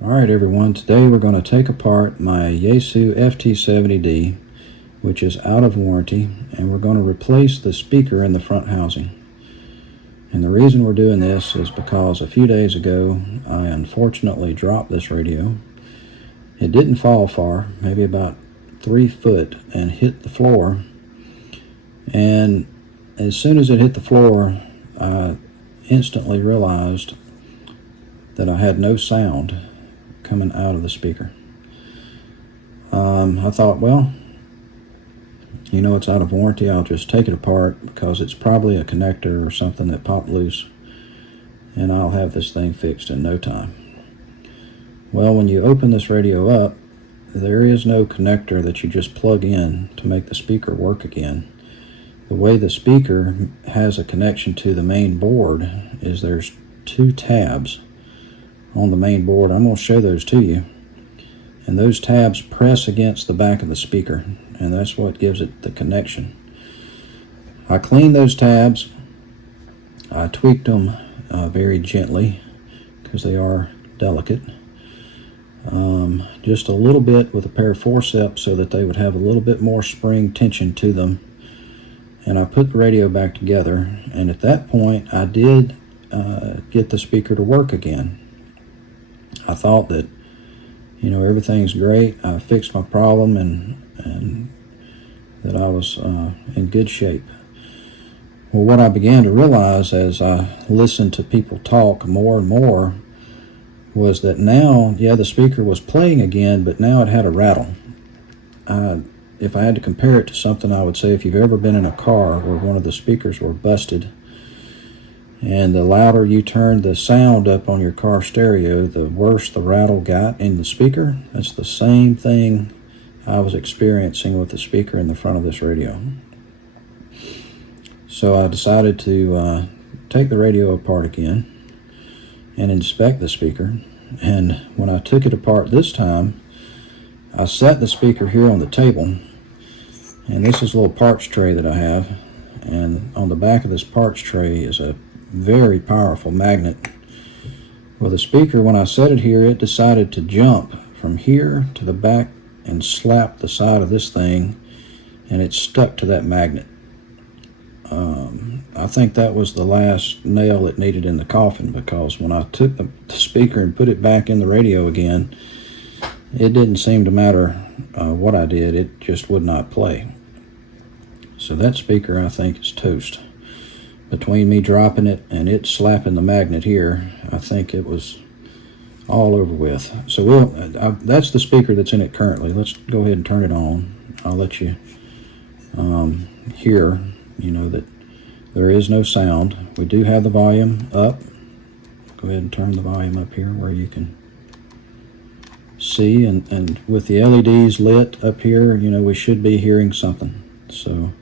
Alright everyone, today we're going to take apart my Yaesu FT-70D, which is out of warranty, and we're going to replace the speaker in the front housing. And the reason we're doing this is because a few days ago I unfortunately dropped this radio. It didn't fall far, maybe about 3 foot, and hit the floor. And as soon as it hit the floor, I instantly realized that I had no sound coming out of the speaker. I thought, well, you know, it's out of warranty, I'll just take it apart because it's probably a connector or something that popped loose, and I'll have this thing fixed in no time. Well, when you open this radio up, there is no connector that you just plug in to make the speaker work again. The way the speaker has a connection to the main board is there's 2 tabs on the main board. I'm going to show those to you, and those tabs press against the back of the speaker, and that's what gives it the connection. I cleaned those tabs. I tweaked them very gently because they are delicate, just a little bit with a pair of forceps so that they would have a little bit more spring tension to them, and I put the radio back together. And at that point I did get the speaker to work again. I thought that, you know, everything's great, I fixed my problem, and that I was in good shape. Well, what I began to realize as I listened to people talk more and more was that now, yeah, the speaker was playing again, but now it had a rattle. If I had to compare it to something, I would say if you've ever been in a car where one of the speakers were busted, and the louder you turned the sound up on your car stereo, the worse the rattle got in the speaker. That's the same thing I was experiencing with the speaker in the front of this radio. So I decided to take the radio apart again and inspect the speaker. And when I took it apart this time, I set the speaker here on the table, and this is a little parts tray that I have, and on the back of this parts tray is a very powerful magnet. Well, the speaker, when I set it here, it decided to jump from here to the back and slap the side of this thing, and it stuck to that magnet. I think that was the last nail it needed in the coffin, because when I took the speaker and put it back in the radio again, it didn't seem to matter what I did, it just would not play. So that speaker, I think, is toast. Between me dropping it and it slapping the magnet here, I think it was all over with. So that's the speaker that's in it currently. Let's go ahead and turn it on. I'll let you hear, you know, that there is no sound. We do have the volume up. Go ahead and turn the volume up here where you can see, and with the LEDs lit up here, you know, we should be hearing something. So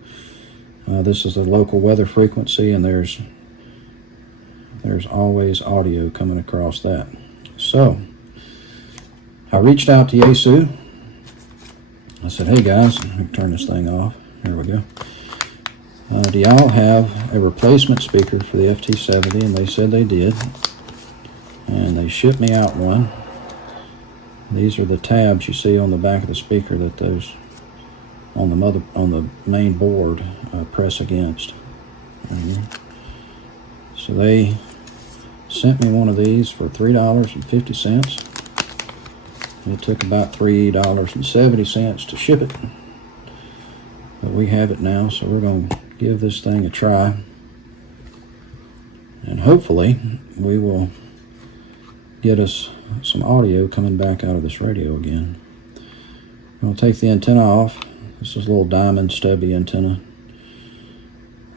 this is a local weather frequency, and there's always audio coming across that. So I reached out to Yaesu. I said, hey guys, let me turn this thing off. Here we go. Do y'all have a replacement speaker for the FT-70? And they said they did, and they shipped me out one. These are the tabs you see on the back of the speaker that those on the main board press against. So they sent me one of these for $3.50. It took about $3.70 to ship it, but we have it now, so we're going to give this thing a try, and hopefully we will get us some audio coming back out of this radio again. I'm going to take the antenna off. This is a little diamond stubby antenna.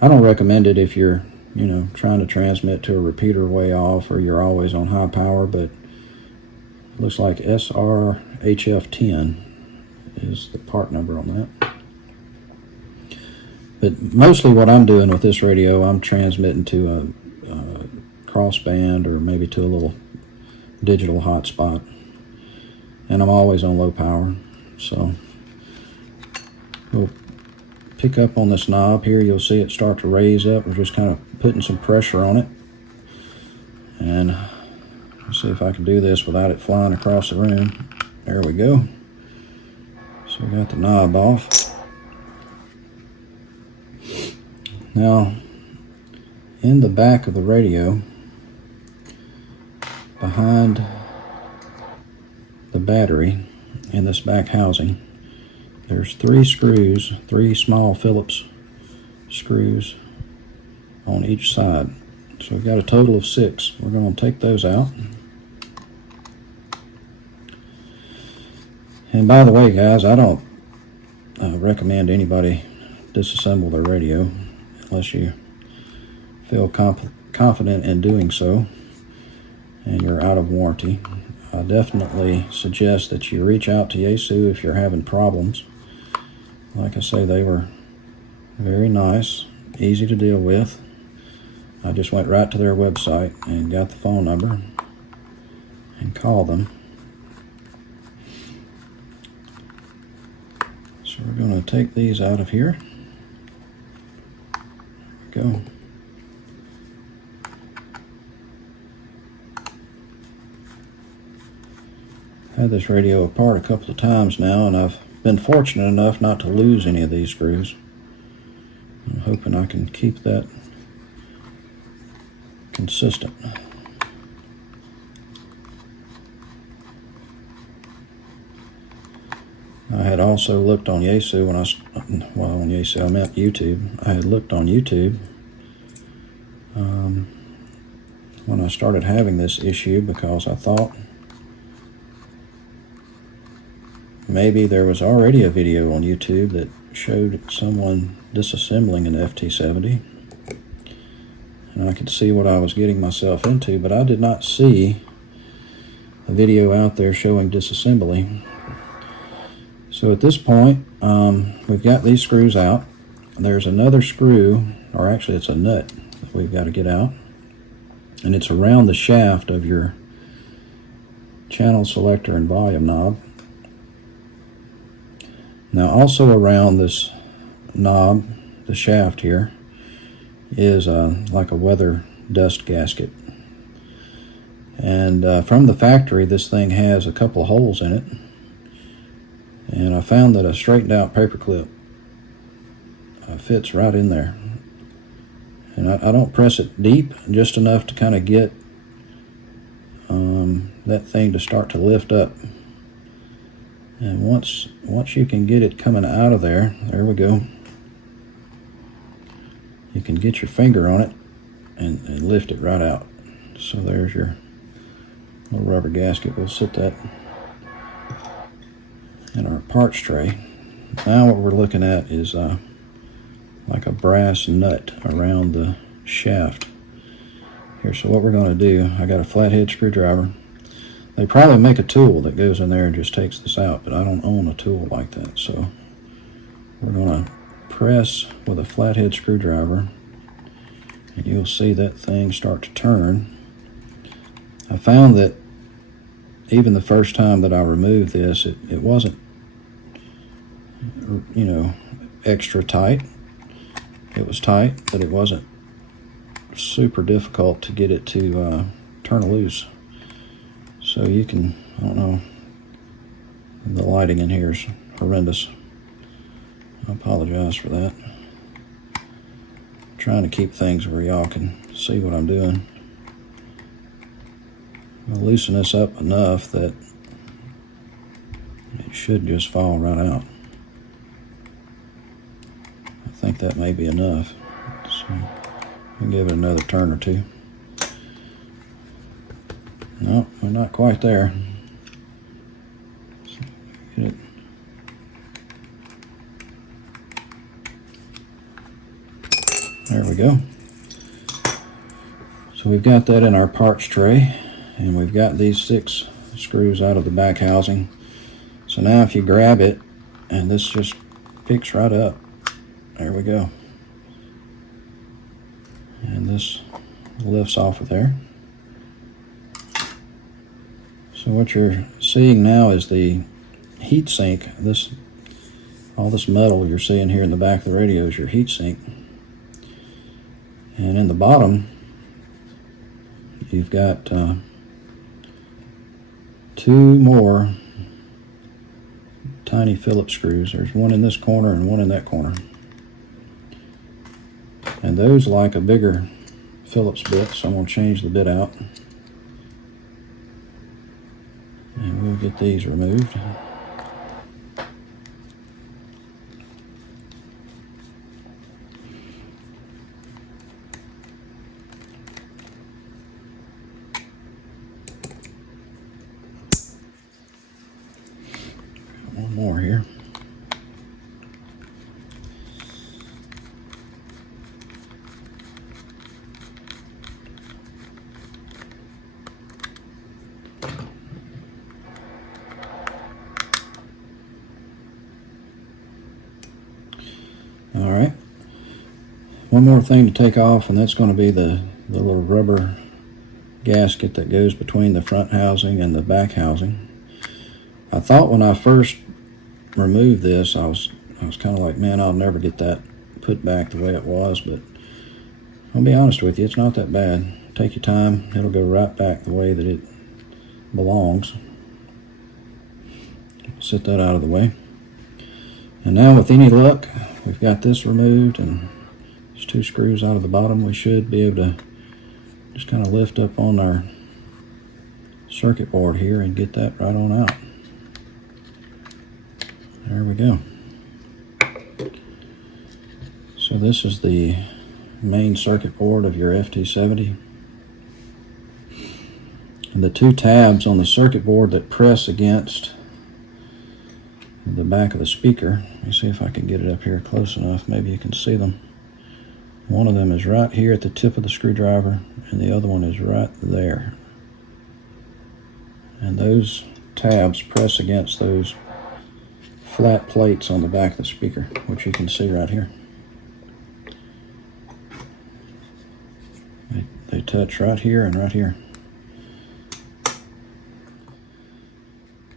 I don't recommend it if you're, you know, trying to transmit to a repeater way off or you're always on high power, but it looks like SRHF10 is the part number on that. But mostly what I'm doing with this radio, I'm transmitting to a crossband or maybe to a little digital hotspot, and I'm always on low power. So we'll pick up on this knob here. You'll see it start to raise up. We're just kind of putting some pressure on it, and Let's see if I can do this without it flying across the room. There we go. So we got the knob off. Now, in the back of the radio, behind the battery in this back housing, there's 3 screws, 3 small Phillips screws on each side. So we've got a total of 6. We're going to take those out. And by the way, guys, I don't recommend anybody disassemble their radio unless you feel confident in doing so and you're out of warranty. I definitely suggest that you reach out to Yaesu if you're having problems. Like I say, they were very nice, easy to deal with. I just went right to their website and got the phone number and called them. So we're going to take these out of here. There we go. Had this radio apart a couple of times now, and I've been fortunate enough not to lose any of these screws. I'm hoping I can keep that consistent. I had also looked on Yaesu when on Yaesu, I meant YouTube. I had looked on YouTube when I started having this issue, because I thought maybe there was already a video on YouTube that showed someone disassembling an FT-70, and I could see what I was getting myself into, but I did not see a video out there showing disassembly. So at this point, we've got these screws out. There's another screw, or actually it's a nut that we've got to get out, and it's around the shaft of your channel selector and volume knob. Now also around this knob, the shaft here, is like a weather dust gasket. And from the factory, this thing has a couple of holes in it. And I found that a straightened out paper clip fits right in there. And I don't press it deep, just enough to kind of get that thing to start to lift up. And once you can get it coming out of there, there we go. You can get your finger on it and lift it right out. So there's your little rubber gasket. We'll sit that in our parts tray. Now what we're looking at is like a brass nut around the shaft here. So what we're going to do, I got a flathead screwdriver. They probably make a tool that goes in there and just takes this out, but I don't own a tool like that. So we're going to press with a flathead screwdriver, and you'll see that thing start to turn. I found that even the first time that I removed this, it wasn't, you know, extra tight. It was tight, but it wasn't super difficult to get it to turn loose. So you can, I don't know, the lighting in here is horrendous. I apologize for that. I'm trying to keep things where y'all can see what I'm doing. I'll loosen this up enough that it should just fall right out. I think that may be enough. So I'll give it another turn or two. No, we're not quite there. So get it. There we go. So we've got that in our parts tray, and we've got these 6 screws out of the back housing. So now if you grab it, and this just picks right up. There we go. And this lifts off of there. So what you're seeing now is the heat sink. All this metal you're seeing here in the back of the radio is your heat sink. And in the bottom, you've got two more tiny Phillips screws. There's one in this corner and one in that corner. And those like a bigger Phillips bit, so I'm going to change the bit out. And we'll get these removed. One more here. All right. One more thing to take off, and that's going to be the little rubber gasket that goes between the front housing and the back housing. I thought when I first removed this, I was kind of like, man, I'll never get that put back the way it was, but I'll be honest with you, it's not that bad. Take your time, it'll go right back the way that it belongs. Set that out of the way. And now with any luck, we've got this removed and there's two screws out of the bottom. We should be able to just kind of lift up on our circuit board here and get that right on out. There we go. So this is the main circuit board of your FT-70. And the two tabs on the circuit board that press against the back of the speaker. Let me see if I can get it up here close enough. Maybe you can see them. One of them is right here at the tip of the screwdriver, and the other one is right there. And those tabs press against those flat plates on the back of the speaker, which you can see right here. They touch right here and right here.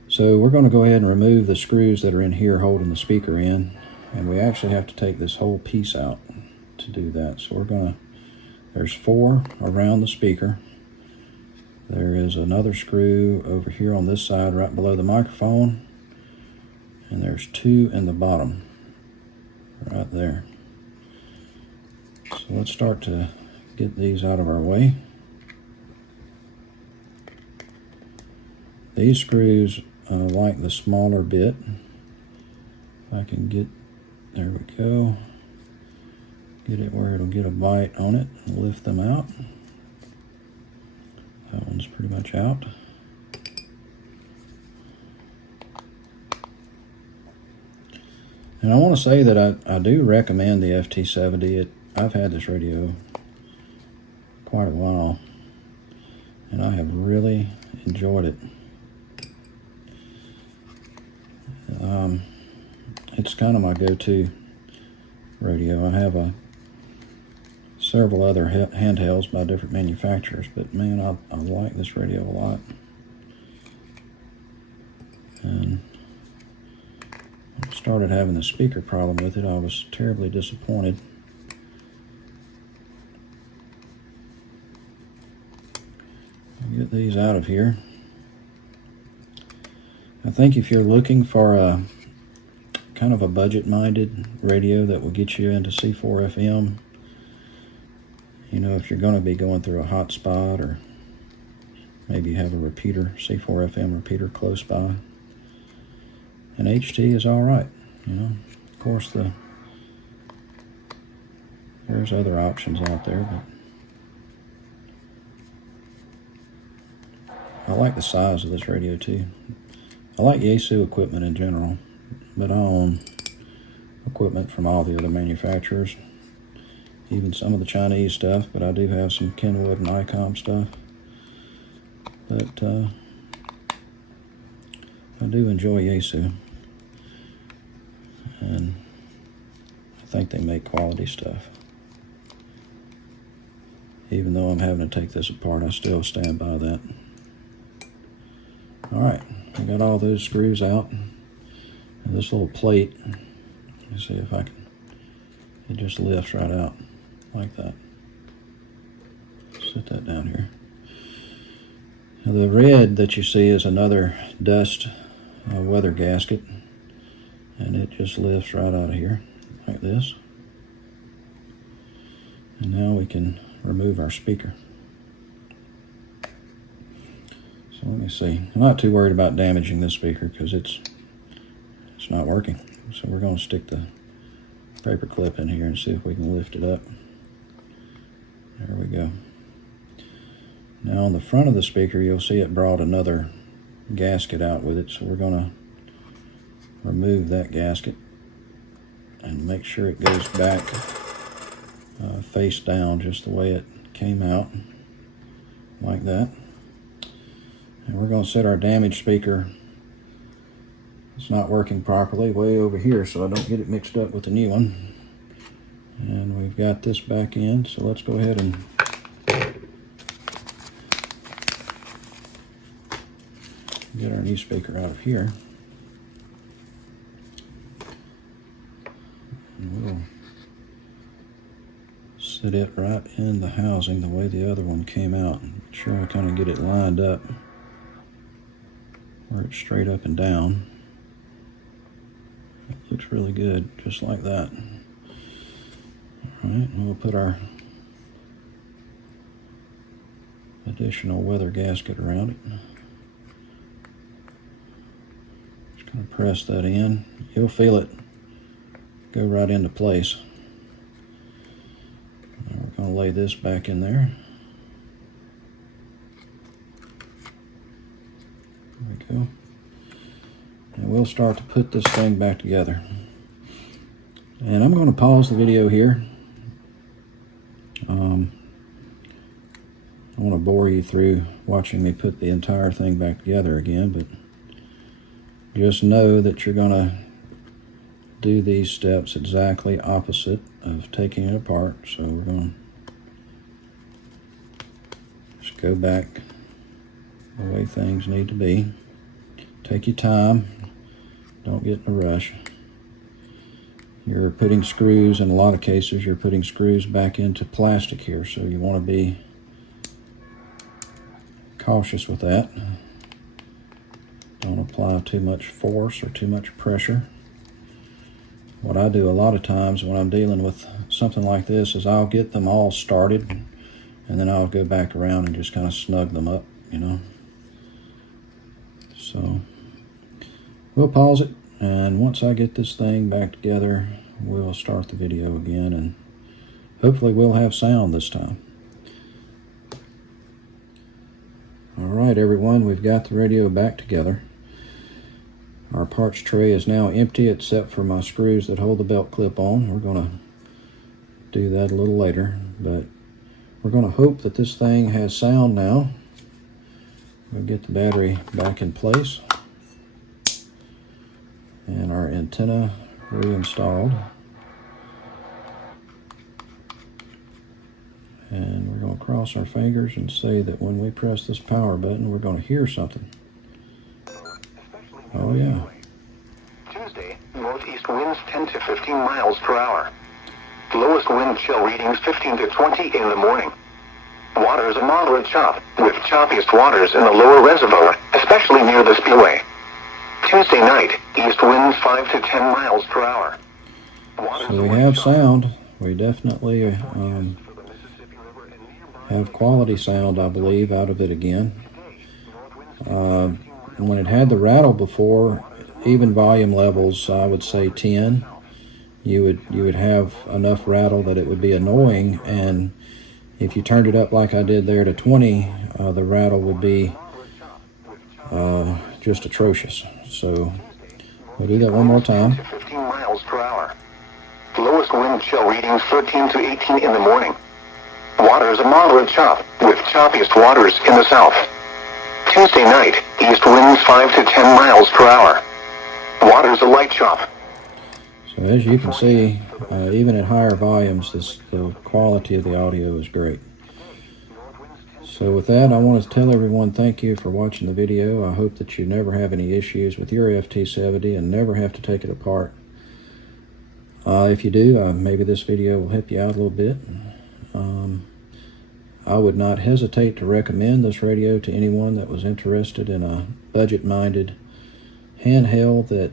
So we're going to go ahead and remove the screws that are in here holding the speaker in, and we actually have to take this whole piece out to do that. So we're going to, there's 4 around the speaker. There is another screw over here on this side right below the microphone, and there's 2 in the bottom right there. So let's start to get these out of our way. These screws like the smaller bit. If I can get, there we go, get it where it'll get a bite on it and lift them out. That one's pretty much out. And I want to say that I do recommend the FT-70. I've had this radio quite a while, and I have really enjoyed it. It's kind of my go-to radio. I have several other handhelds by different manufacturers, but man, I like this radio a lot. And when I started having the speaker problem with it, I was terribly disappointed. I'll get these out of here. I think if you're looking for a kind of a budget-minded radio that will get you into C4 FM, you know, if you're going to be going through a hot spot, or maybe you have a repeater, C4 FM repeater close by, an HT is all right. You know, of course, there's other options out there, but I like the size of this radio too. I like Yaesu equipment in general, but I own equipment from all the other manufacturers, even some of the Chinese stuff, but I do have some Kenwood and ICOM stuff. But I do enjoy Yaesu, and I think they make quality stuff. Even though I'm having to take this apart, I still stand by that. All right, I got all those screws out. And this little plate, let me see if I can, it just lifts right out like that. Set that down here. The red that you see is another dust weather gasket, and it just lifts right out of here like this. And now we can remove our speaker. So let me see. I'm not too worried about damaging this speaker because it's not working. So we're going to stick the paper clip in here and see if we can lift it up. There we go. Now on the front of the speaker, you'll see it brought another gasket out with it. So we're going to remove that gasket and make sure it goes back face down just the way it came out, like that. And we're going to set our damaged speaker, it's not working properly, way over here so I don't get it mixed up with the new one. And we've got this back in, so let's go ahead and get our new speaker out of here. And we'll set it right in the housing the way the other one came out. Make sure I kind of get it lined up where it's straight up and down. It looks really good, just like that. Alright, and we'll put our additional weather gasket around it. Just going to press that in. You'll feel it go right into place. Now we're going to lay this back in there. There we go. And we'll start to put this thing back together. And I'm going to pause the video here. I want to bore you through watching me put the entire thing back together again, but just know that you're going to do these steps exactly opposite of taking it apart. So we're going to just go back the way things need to be. Take your time, don't get in a rush. You're putting screws, in a lot of cases you're putting screws back into plastic here, so you want to be cautious with that. Don't apply too much force or too much pressure. What I do a lot of times when I'm dealing with something like this is I'll get them all started and then I'll go back around and just kind of snug them up, you know. So we'll pause it, and once I get this thing back together, we'll start the video again, and hopefully we'll have sound this time. Alright everyone, we've got the radio back together. Our parts tray is now empty except for my screws that hold the belt clip on. We're going to do that a little later, but we're going to hope that this thing has sound now. We'll get the battery back in place and our antenna reinstalled. And we're going to cross our fingers and say that when we press this power button, we're going to hear something. Oh yeah. Tuesday, northeast winds 10 to 15 miles per hour. Lowest wind chill readings 15 to 20 in the morning. Waters a moderate chop, with choppiest waters in the lower reservoir, especially near the spillway. Tuesday night, east winds 5 to 10 miles per hour. So we have sound. We definitely have quality sound, I believe, out of it again. When it had the rattle before, even volume levels, I would say 10, you would have enough rattle that it would be annoying, and if you turned it up like I did there to 20, the rattle would be just atrocious. So we'll do that one more time. 15 miles per hour. Lowest wind chill readings 13 to 18 in the morning. Waters a moderate chop, with choppiest waters in the south. Tuesday night, east winds 5 to 10 miles per hour. Waters a light chop. So as you can see, even at higher volumes, the quality of the audio is great. So with that, I want to tell everyone thank you for watching the video. I hope that you never have any issues with your FT-70 and never have to take it apart. If you do, maybe this video will help you out a little bit. I would not hesitate to recommend this radio to anyone that was interested in a budget-minded handheld that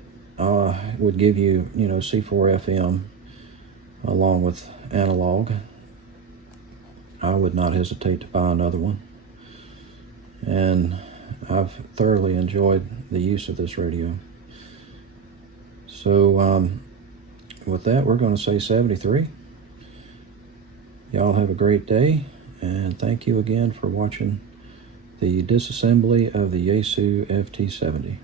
would give you, C4 FM along with analog. I would not hesitate to buy another one. And I've thoroughly enjoyed the use of this radio. So with that, we're going to say 73. Y'all have a great day, and thank you again for watching the disassembly of the Yaesu FT-70.